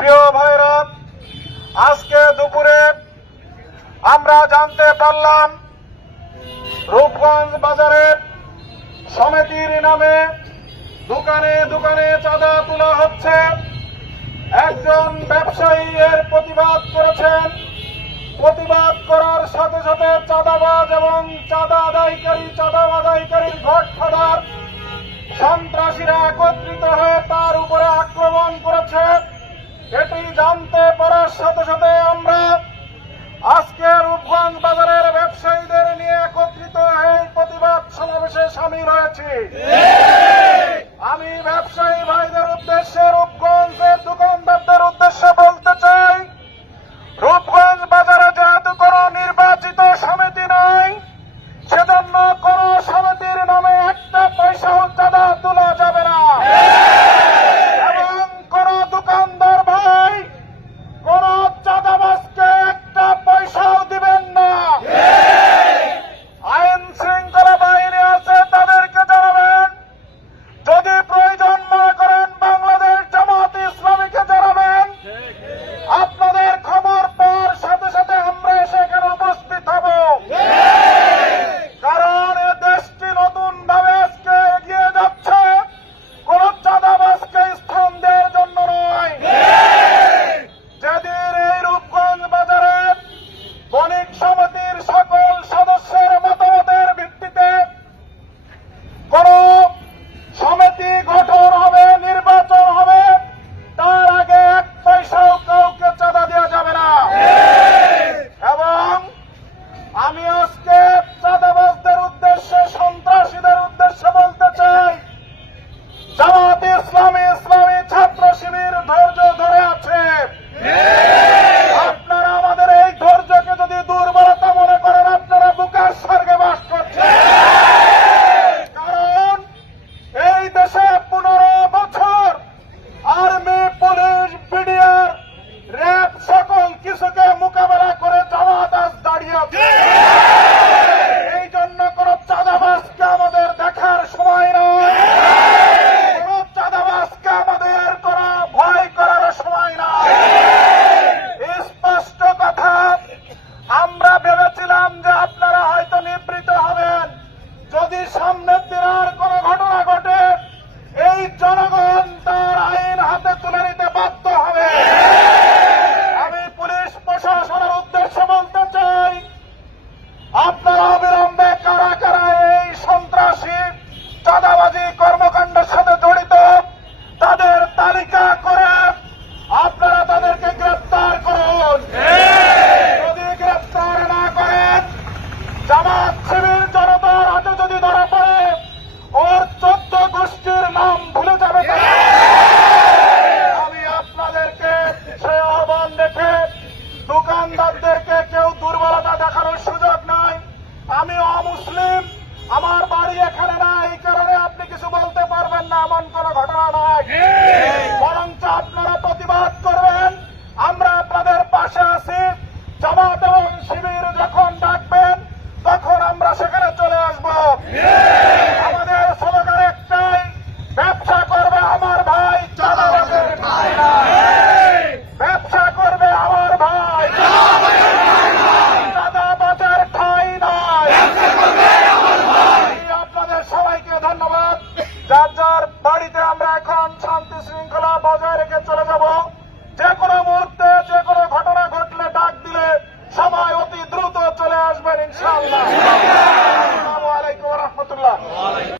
প্রিয় ভাইরা আজকে দুপুরে আমরা জানতে পারলাম, রূপগঞ্জ বাজারের সমিতির নামে দোকানে দোকানে চাঁদা তোলা হচ্ছে। একজন ব্যবসায়ী এর প্রতিবাদ করেছেন। প্রতিবাদ করার সাথে সাথে চাঁদাবাজ এবং চাঁদা আদায়কারী চাঁদা আদায়কারীর ঘর সাথে সাথে আমরা আজকে রূপগঞ্জ বাজারের ব্যবসায়ীদের নিয়ে একত্রিত এই প্রতিবাদ সমাবেশে সামিল হয়েছি। আমি ব্যবসায়ী ভাইদের উদ্দেশ্যে রূপগঞ্জ আসলামে ইমানদারদেরকে কেউ দুর্বলতা দেখানোর সুযোগ নাই। আমি অমুসলিম, আমার বাড়ি এখানে না এই কারণে আপনি কিছু বলতে পারবেন না, এমন কোনো ঘটনা নাই।